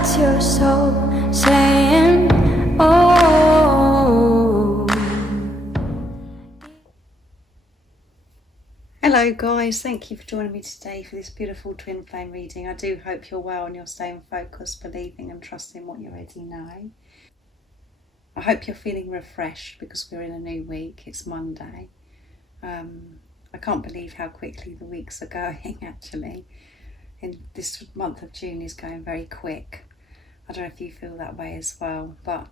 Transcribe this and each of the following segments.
That's your soul saying, oh. Hello guys, thank you for joining me today for this beautiful twin flame reading. I do hope you're well and you're staying focused, believing and trusting what you already know. I hope you're feeling refreshed because we're in a new week. It's Monday. I can't believe how quickly the weeks are going actually. In this month of June is going very quick. I don't know if you feel that way as well, but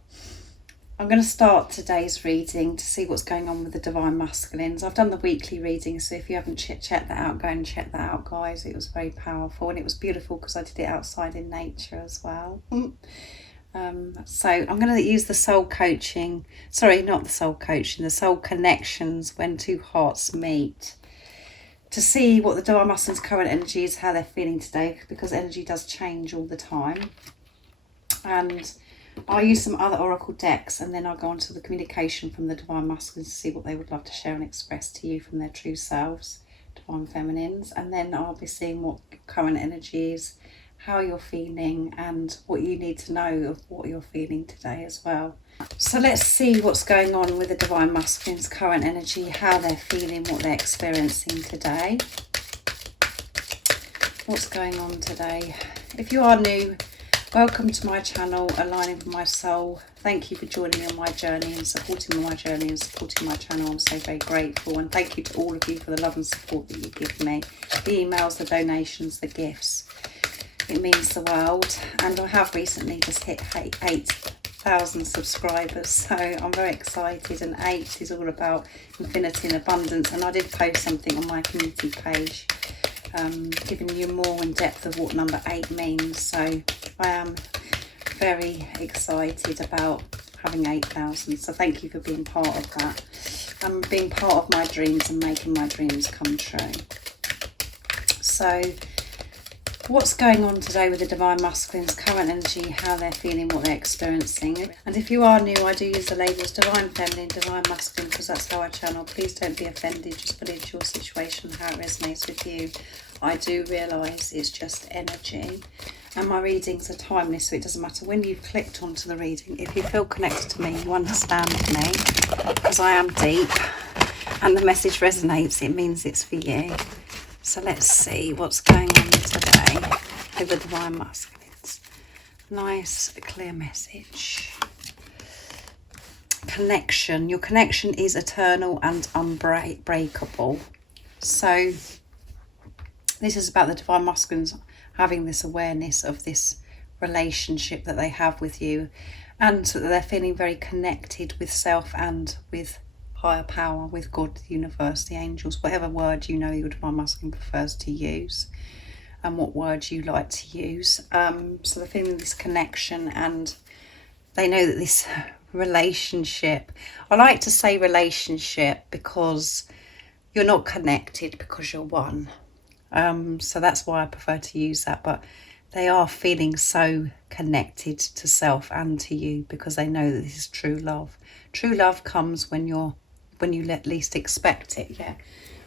I'm going to start today's reading to see what's going on with the Divine Masculines. I've done the weekly reading, so if you haven't checked that out, go and check that out, guys. It was very powerful and it was beautiful because I did it outside in nature as well. So I'm going to use the soul coaching, sorry, not the soul coaching, the soul connections when two hearts meet to see what the Divine Masculines' current energy is, how they're feeling today, because energy does change all the time. And I'll use some other oracle decks and then I'll go on to the communication from the Divine Masculines to see what they would love to share and express to you from their true selves, Divine Feminines. And then I'll be seeing what current energy is, how you're feeling and what you need to know of what you're feeling today as well. So let's see what's going on with the Divine Masculines' current energy, how they're feeling, what they're experiencing today. What's going on today? If you are new, welcome to my channel, Aligning with My Soul. Thank you for joining me on my journey and supporting my journey and supporting my channel. I'm so very grateful, and thank you to all of you for the love and support that you give me. The emails, the donations, the gifts. It means the world. And I have recently just hit 8,000 subscribers, so I'm very excited. And 8 is all about infinity and abundance. And I did post something on my community page giving you more in depth of what number 8 means. So I am very excited about having 8,000. So thank you for being part of that and being part of my dreams and making my dreams come true. So what's going on today with the Divine Masculines' current energy, how they're feeling, what they're experiencing. And if you are new, I do use the labels Divine Feminine, Divine Masculine, because that's how I channel. Please don't be offended, just believe your situation, how it resonates with you. I do realise it's just energy. And my readings are timeless, so it doesn't matter when you've clicked onto the reading. If you feel connected to me, you understand me, because I am deep, and the message resonates, it means it's for you. So let's see what's going on today with the Divine Masculines. Nice, clear message. Connection. Your connection is eternal and unbreakable. So this is about the Divine Masculines having this awareness of this relationship that they have with you, and that they're feeling very connected with self and with higher power, with God, the universe, the angels, whatever word you know your Divine Masculine prefers to use and what words you like to use. So they're feeling this connection, and they know that this relationship, I like to say relationship because you're not connected because you're one. So that's why I prefer to use that, but they are feeling so connected to self and to you because they know that this is true love. True love comes when you least expect it, yeah.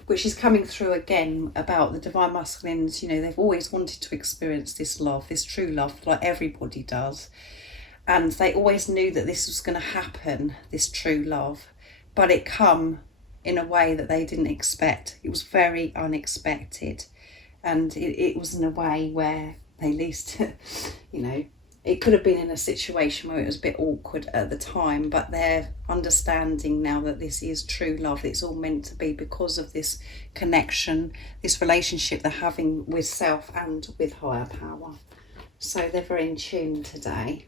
Which is coming through again about the Divine Masculines. You know, they've always wanted to experience this love, this true love, like everybody does. And they always knew that this was going to happen, this true love. But it come in a way that they didn't expect. It was very unexpected. And it was in a way where they least, you know, it could have been in a situation where it was a bit awkward at the time, but they're understanding now that this is true love. It's all meant to be because of this connection, this relationship they're having with self and with higher power. So they're very in tune today.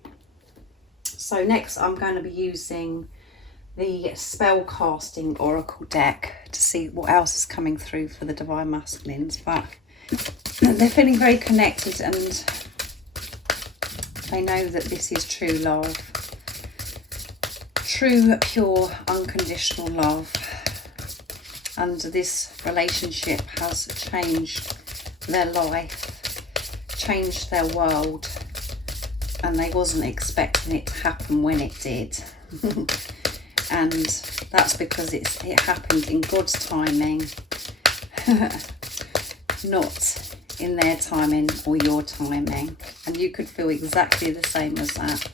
So next I'm going to be using the spell casting oracle deck to see what else is coming through for the Divine Masculines. But they're feeling very connected and they know that this is true love, true, pure, unconditional love. And this relationship has changed their life, changed their world, and they wasn't expecting it to happen when it did. And that's because it happened in God's timing, not in their timing or your timing. And you could feel exactly the same as that.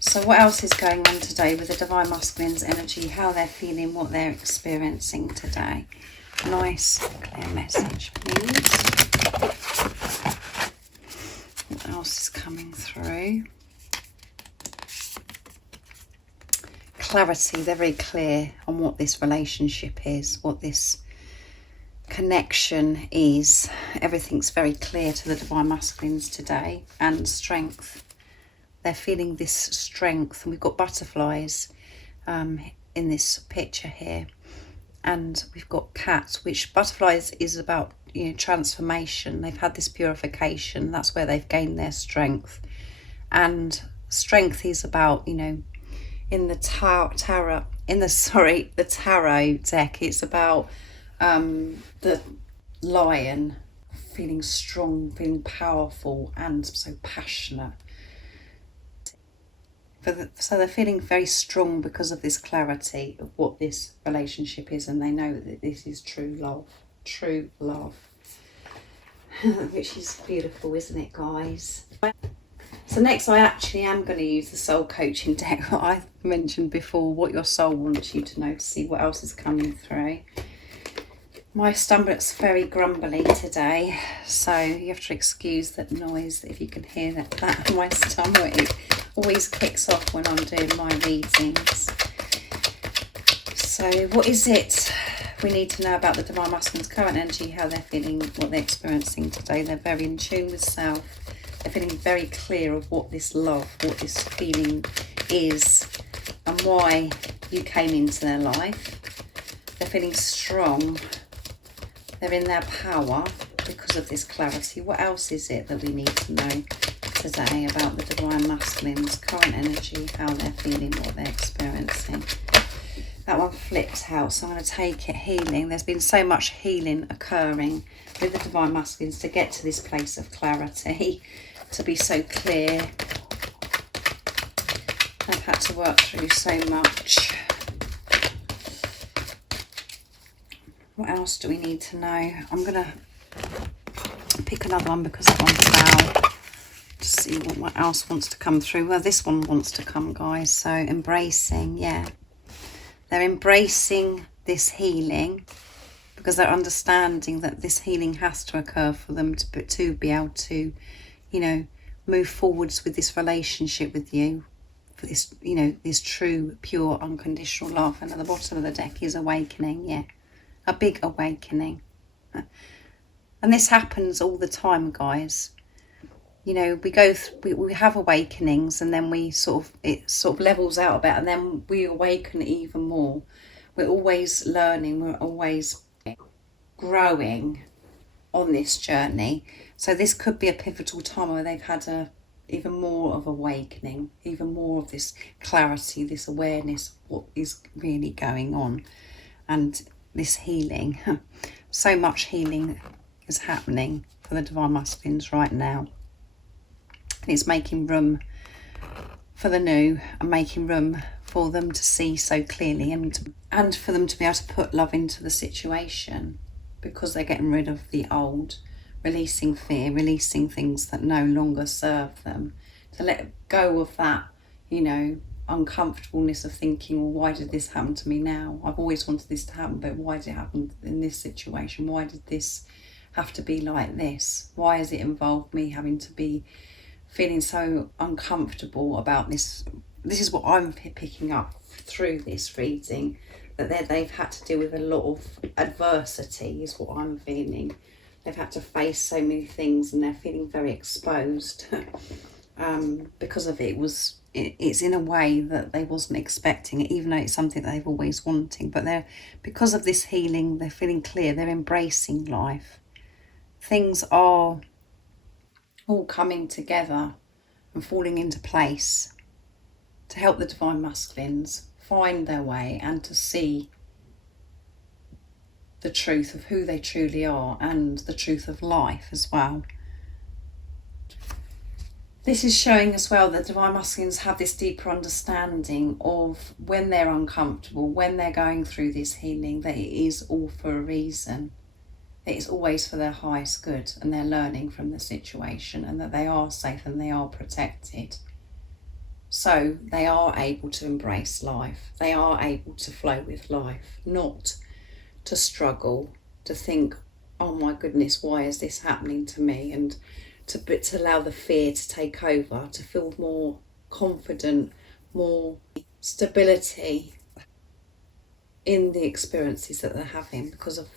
So what else is going on today with the Divine Masculine's energy? How they're feeling, what they're experiencing today. Nice, clear message, please. What else is coming through? Clarity. They're very clear on what this relationship is, what this connection is. Everything's very clear to the Divine Masculines today. And strength. They're feeling this strength. And we've got butterflies in this picture here. And we've got cats, which butterflies is about, you know, transformation. They've had this purification. That's where they've gained their strength. And strength is about, you know, in the tarot deck, it's about the lion feeling strong, feeling powerful, and so passionate. So they're feeling very strong because of this clarity of what this relationship is, and they know that this is true love, which is beautiful, isn't it, guys? So next, I actually am going to use the soul coaching deck that I mentioned before, what your soul wants you to know, to see what else is coming through. My stomach's very grumbly today, so you have to excuse that noise if you can hear that. My stomach, it always kicks off when I'm doing my readings. So what is it we need to know about the Divine Masculine's current energy, how they're feeling, what they're experiencing today? They're very in tune with self. They're feeling very clear of what this love, what this feeling is, and why you came into their life. They're feeling strong. They're in their power because of this clarity. What else is it that we need to know today about the Divine Masculine's current energy, how they're feeling, what they're experiencing? That one flipped out, so I'm going to take it, healing. There's been so much healing occurring with the Divine Masculines to get to this place of clarity, to be so clear. I've had to work through so much. What else do we need to know? I'm going to pick another one because that one fell. To see what else wants to come through. Well, this one wants to come, guys. So embracing, yeah. They're embracing this healing because they're understanding that this healing has to occur for them to be able to, you know, move forwards with this relationship with you, for this, you know, this true, pure, unconditional love. And at the bottom of the deck is awakening, yeah, a big awakening. And this happens all the time, guys. You know, we have awakenings, and then it sort of levels out a bit, and then we awaken even more. We're always learning, we're always growing on this journey. So this could be a pivotal time where they've had even more of awakening, even more of this clarity, this awareness of what is really going on, and this healing. So much healing is happening for the Divine Masculines right now. And it's making room for the new, and making room for them to see so clearly, and for them to be able to put love into the situation, because they're getting rid of the old, releasing fear, releasing things that no longer serve them, to let go of that, you know, uncomfortableness of thinking, well, why did this happen to me now? I've always wanted this to happen, but why did it happen in this situation? Why did this have to be like this? Why has it involved me having to be feeling so uncomfortable about this? This is what I'm picking up through this reading, that they've had to deal with a lot of adversity is what I'm feeling. They've had to face so many things, and they're feeling very exposed because of it. It's in a way that they wasn't expecting it, even though it's something that they've always wanting. But because of this healing, they're feeling clear, they're embracing life. Things are all coming together and falling into place to help the Divine Masculines find their way and to see the truth of who they truly are, and the truth of life as well. This is showing as well that Divine Masculines have this deeper understanding of when they're uncomfortable, when they're going through this healing, that it is all for a reason. it's always for their highest good, and they're learning from the situation, and that they are safe and they are protected. So they are able to embrace life. They are able to flow with life, not to struggle, to think, oh my goodness, why is this happening to me? And to allow the fear to take over, to feel more confident, more stability in the experiences that they're having because of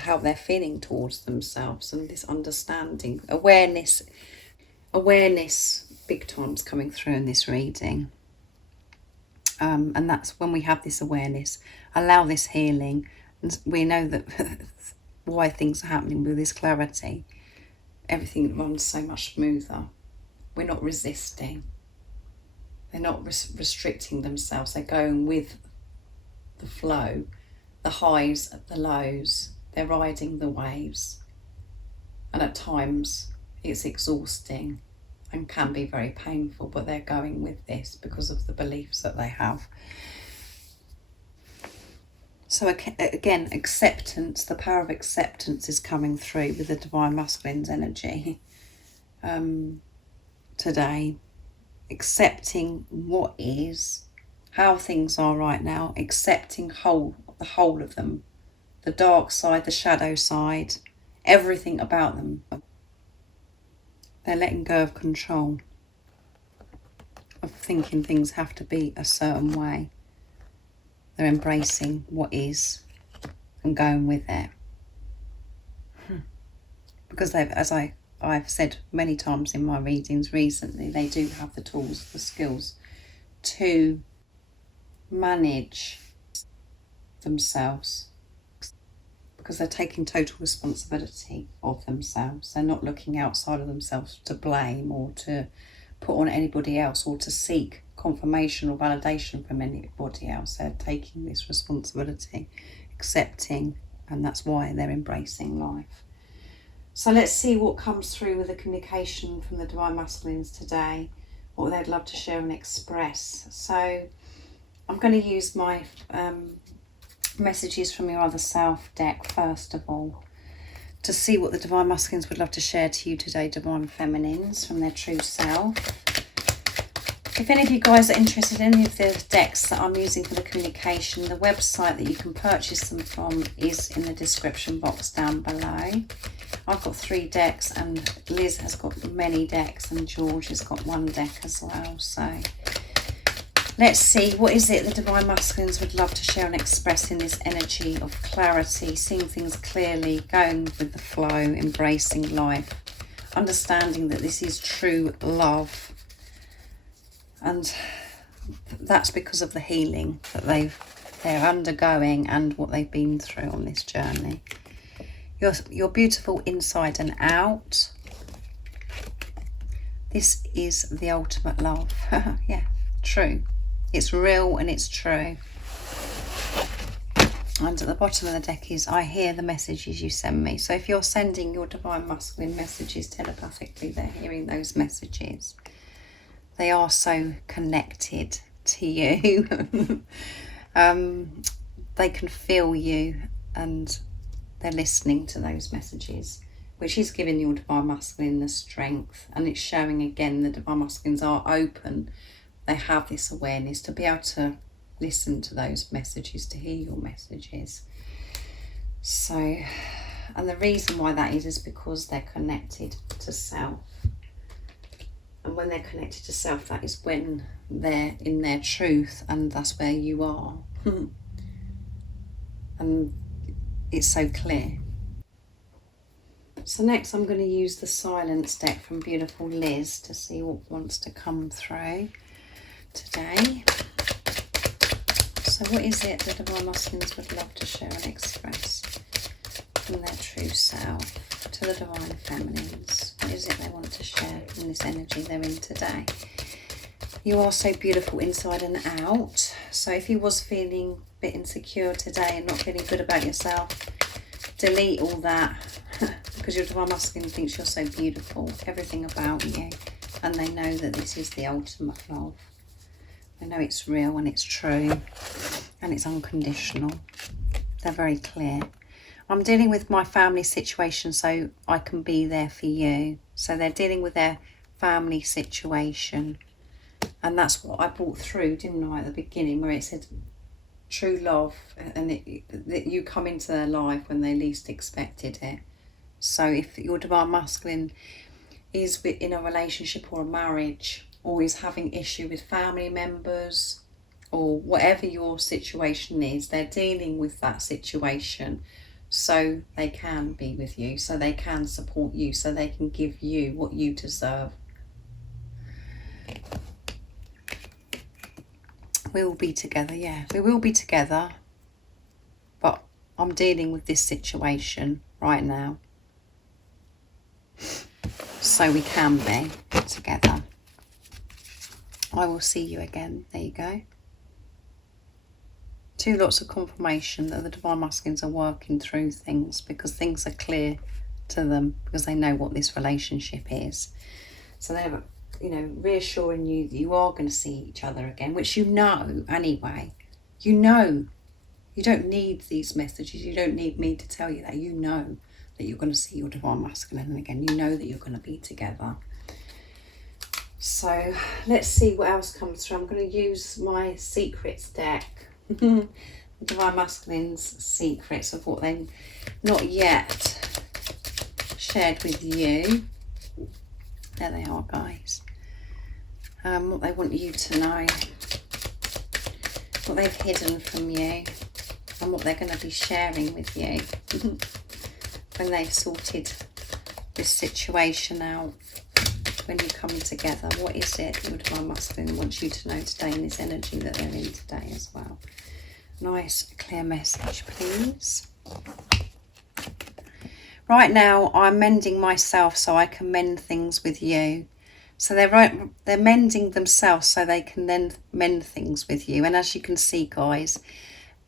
how they're feeling towards themselves, and this understanding, awareness big time's coming through in this reading. And that's when we have this awareness, allow this healing, and we know that why things are happening with this clarity, everything runs so much smoother. We're not resisting. They're not restricting themselves. They're going with the flow, the highs, the lows. They're riding the waves. And at times it's exhausting and can be very painful, but they're going with this because of the beliefs that they have. So again, acceptance, the power of acceptance is coming through with the Divine Masculine's energy today. Accepting what is, how things are right now, accepting the whole of them, the dark side, the shadow side, everything about them. They're letting go of control, of thinking things have to be a certain way. They're embracing what is and going with it. Because they've, as I've said many times in my readings recently, they do have the tools, the skills to manage themselves, because they're taking total responsibility of themselves. They're not looking outside of themselves to blame or to put on anybody else or to seek confirmation or validation from anybody else. They're taking this responsibility, accepting, and that's why they're embracing life. So let's see what comes through with the communication from the Divine Masculines today, what they'd love to share and express. So I'm going to use my messages from your other self deck first of all to see what the Divine Masculines would love to share to you today, Divine Feminines, from their true self. If any of you guys are interested in any of the decks that I'm using for the communication, the website that you can purchase them from is in the description box down below. I've got 3 decks, and Liz has got many decks, and George has got 1 deck as well. So let's see, what is it the Divine Masculines would love to share and express in this energy of clarity, seeing things clearly, going with the flow, embracing life, understanding that this is true love. And that's because of the healing that they're undergoing and what they've been through on this journey. You're beautiful inside and out. This is the ultimate love. Yeah, true. It's real and it's true. And at the bottom of the deck is, I hear the messages you send me. So if you're sending your Divine Masculine messages telepathically, they're hearing those messages. They are so connected to you. They can feel you, and they're listening to those messages, which is giving your Divine Masculine the strength. And it's showing again the Divine Masculines are open. They have this awareness to be able to listen to those messages, to hear your messages. So, and the reason why that is because they're connected to self. And when they're connected to self, that is when they're in their truth, and that's where you are. And it's so clear. So next I'm going to use the Silence deck from beautiful Liz to see what wants to come through today. So what is it the Divine Masculines would love to share and express from their true self to the Divine Feminines? What is it they want to share in this energy they're in today? You are so beautiful inside and out. So if you was feeling a bit insecure today and not feeling good about yourself, delete all that, because your Divine Masculine thinks you're so beautiful, everything about you, and they know that this is the ultimate love. They know it's real and it's true and it's unconditional. They're very clear. I'm dealing with my family situation so I can be there for you. So they're dealing with their family situation. And that's what I brought through, didn't I, at the beginning, where it said true love, and that you come into their life when they least expected it. So if your divine masculine is in a relationship or a marriage, or is having issue with family members, or whatever your situation is, they're dealing with that situation so they can be with you, so they can support you, so they can give you what you deserve. We will be together, yeah, we will be together, but I'm dealing with this situation right now so we can be together. I will see you again. There you go. Lots of confirmation that the divine masculines are working through things, because things are clear to them, because they know what this relationship is. So they're, you know, reassuring you that you are going to see each other again, which you know anyway. You know. You don't need these messages. You don't need me to tell you that. You know that you're going to see your divine masculine again. You know that you're going to be together. So let's see what else comes through. I'm going to use my secrets deck. The divine masculine's secrets of what they've not yet shared with you. There they are, guys. What they want you to know, what they've hidden from you, and what they're going to be sharing with you when they've sorted this situation out, when you come together. What is it your divine masculine wants you to know today in this energy that they're in today as well? Nice clear message, please. Right now I'm mending myself so I can mend things with you. So they're mending themselves so they can then mend things with you. And as you can see, guys,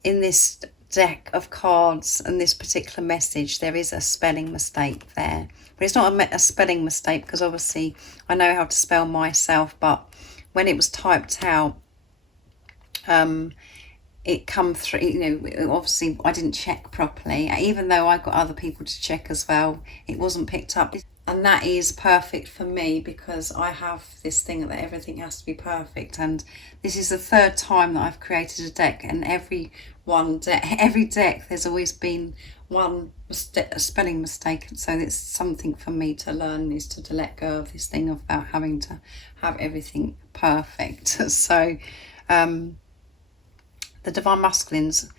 in this deck of cards and this particular message, there is a spelling mistake there. But it's not a spelling mistake, because obviously I know how to spell myself, but when it was typed out, it come through, you know, obviously I didn't check properly. Even though I got other people to check as well, it wasn't picked up. And that is perfect for me, because I have this thing that everything has to be perfect. And this is the third time that I've created a deck, and every deck there's always been one spelling mistake. So it's something for me to learn, is to let go of this thing about having to have everything perfect. So the divine masculines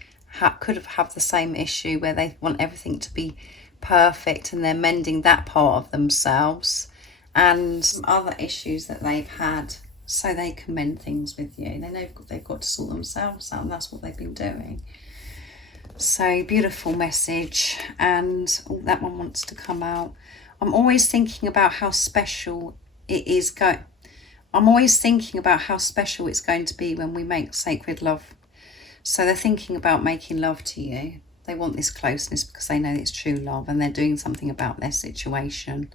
could have had the same issue, where they want everything to be perfect, and they're mending that part of themselves, and some other issues that they've had, so they can mend things with you. They know they've got to sort themselves out, and that's what they've been doing. So beautiful message. And that one wants to come out. I'm always thinking about how special it is I'm always thinking about how special it's going to be when we make sacred love. So they're thinking about making love to you. They want this closeness because they know it's true love, and they're doing something about their situation.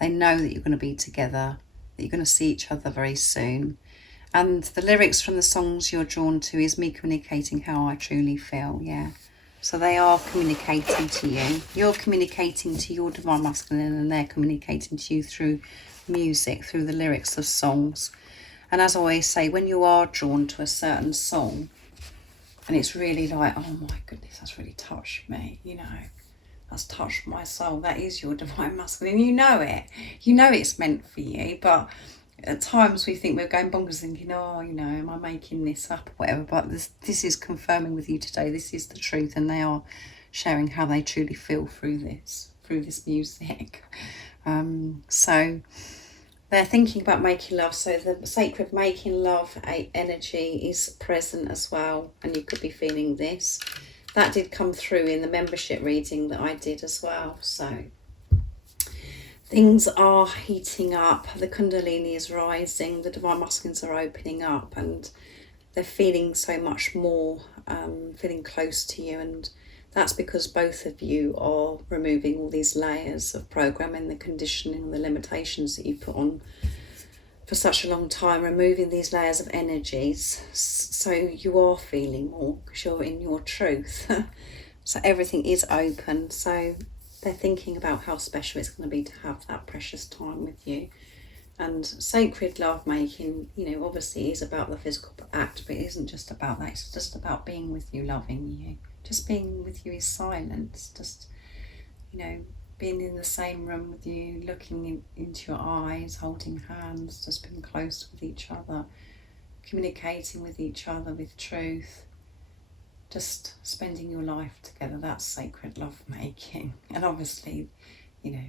They know that you're going to be together, that you're going to see each other very soon. And the lyrics from the songs you're drawn to is me communicating how I truly feel, yeah. So they are communicating to you. You're communicating to your divine masculine, and they're communicating to you through music, through the lyrics of songs. And as I always say, when you are drawn to a certain song, and it's really like, oh my goodness, that's really touched me, you know, that's touched my soul, that is your divine masculine. You know it. You know it's meant for you, but at times we think we're going bonkers thinking, oh, you know, am I making this up or whatever? But this is confirming with you today, this is the truth, and they are sharing how they truly feel through this music. So they're thinking about making love, so the sacred making love energy is present as well, and you could be feeling this. That did come through in the membership reading that I did as well. So things are heating up, the Kundalini is rising, the divine masculines are opening up, and they're feeling so much more, feeling close to you. And that's because both of you are removing all these layers of programming, the conditioning, the limitations that you put on for such a long time, removing these layers of energies. So you are feeling more because you're in your truth. So everything is open. So they're thinking about how special it's going to be to have that precious time with you. And sacred love making, you know, obviously is about the physical act, but it isn't just about that. It's just about being with you, loving you. Just being with you is silence. Just, you know, being in the same room with you, looking into your eyes, holding hands, just being close with each other, communicating with each other with truth, just spending your life together. That's sacred love making. And obviously, you know,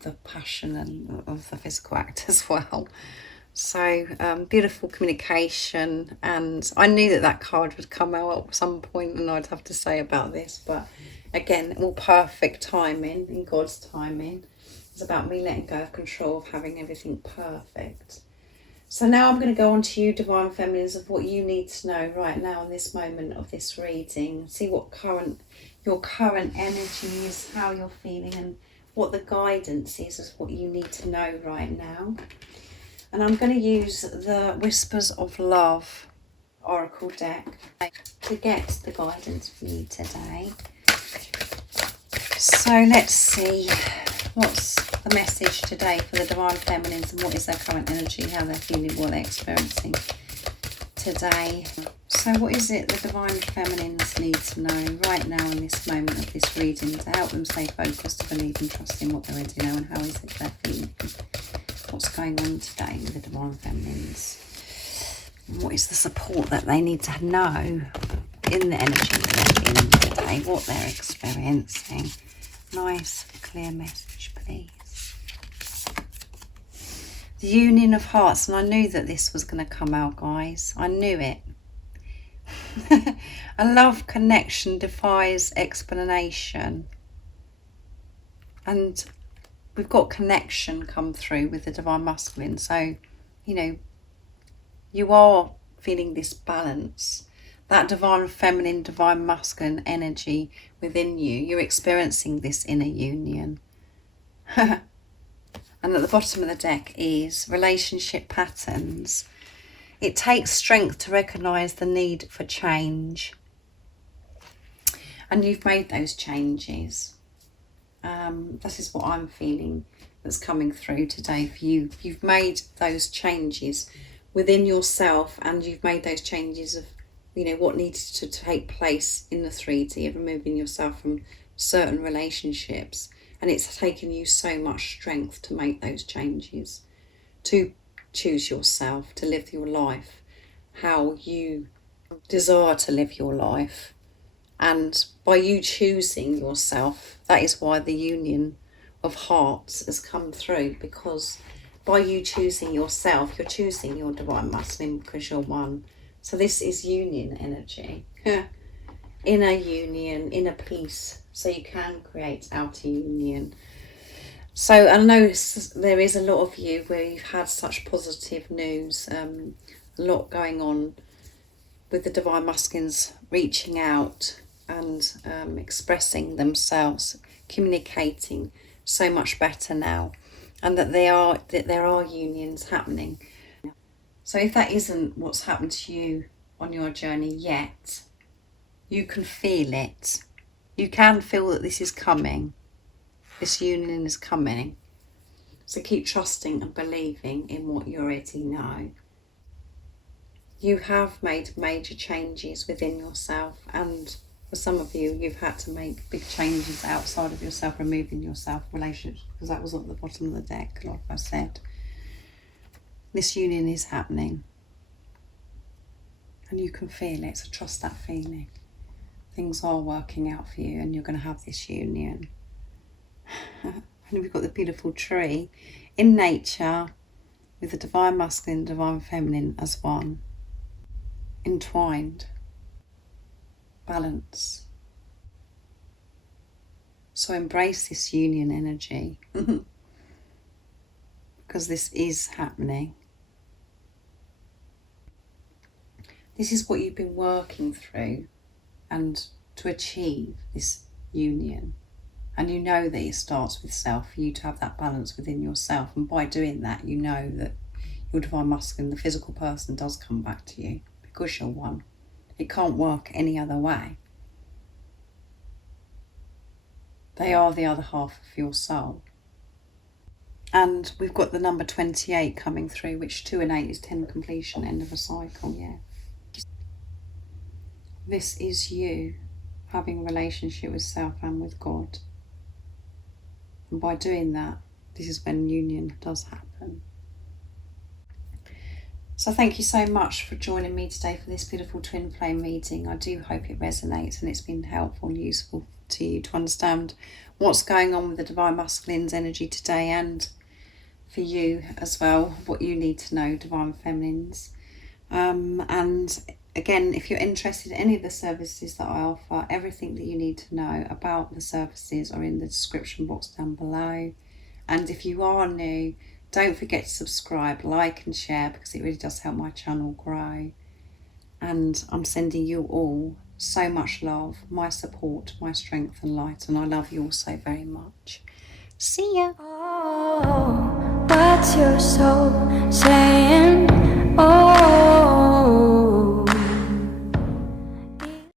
the passion and of the physical act as well. So beautiful communication, and I knew that that card would come out at some point and I'd have to say about this, but again, all perfect timing, in God's timing. It's about me letting go of control of having everything perfect. So now I'm going to go on to you, Divine Feminines, of what you need to know right now in this moment of this reading. See what your current energy is, how you're feeling, and what the guidance is what you need to know right now. And I'm going to use the Whispers of Love Oracle deck to get the guidance for you today. So let's see what's the message today for the Divine Feminines, and what is their current energy, how they're feeling, what they're experiencing today. So what is it the Divine Feminines need to know right now in this moment of this reading to help them stay focused, to believe and trust in what they already know, and how is it they're feeling? What's going on today with the Divine Feminines? And what is the support that they need to know in the energy that they're feeling today, what they're experiencing? Nice, clear message, please. The Union of Hearts, and I knew that this was going to come out, guys. I knew it. A love connection defies explanation. And we've got connection come through with the Divine Masculine. So, you know, you are feeling this balance. That Divine Feminine, Divine Masculine energy within you. You're experiencing this inner union. And at the bottom of the deck is relationship patterns. It takes strength to recognise the need for change. And you've made those changes. This is what I'm feeling that's coming through today for you. You've made those changes within yourself, and you've made those changes of, you know, what needed to take place in the 3D of removing yourself from certain relationships. And it's taken you so much strength to make those changes, to choose yourself, to live your life how you desire to live your life. And by you choosing yourself, that is why the Union of Hearts has come through, because by you choosing yourself, you're choosing your Divine Masculine, because you're one. So this is union energy. Inner union, inner peace, so you can create outer union. So I know there is a lot of you where you've had such positive news, a lot going on with the Divine Masculines reaching out and expressing themselves, communicating so much better now, and that there are unions happening. So if that isn't what's happened to you on your journey yet, you can feel it. You can feel that this is coming. This union is coming. So keep trusting and believing in what you already know. You have made major changes within yourself, and for some of you, you've had to make big changes outside of yourself, removing yourself relationships, because that was at the bottom of the deck, like I said. This union is happening. And you can feel it, so trust that feeling. Things are working out for you, and you're going to have this union. And we've got the beautiful tree in nature with the Divine Masculine, Divine Feminine as one. Entwined. Balance. So embrace this union energy. Because this is happening. This is what you've been working through, and to achieve this union. And you know that it starts with self, for you to have that balance within yourself. And by doing that, you know that your Divine Masculine, the physical person, does come back to you, because you're one. It can't work any other way. They are the other half of your soul. And we've got the number 28 coming through, which 2 and 8 is 10 completion, end of a cycle, yeah. This is you having a relationship with self and with God. And by doing that, this is when union does happen. So thank you so much for joining me today for this beautiful twin flame meeting. I do hope it resonates and it's been helpful and useful to you to understand what's going on with the Divine Masculine's energy today, and for you as well, what you need to know, Divine Feminines. And again, if you're interested in any of the services that I offer, everything that you need to know about the services are in the description box down below. And if you are new, don't forget to subscribe, like and share, because it really does help my channel grow. And I'm sending you all so much love, my support, my strength and light, and I love you all so very much. See ya. Oh, what's your soul saying?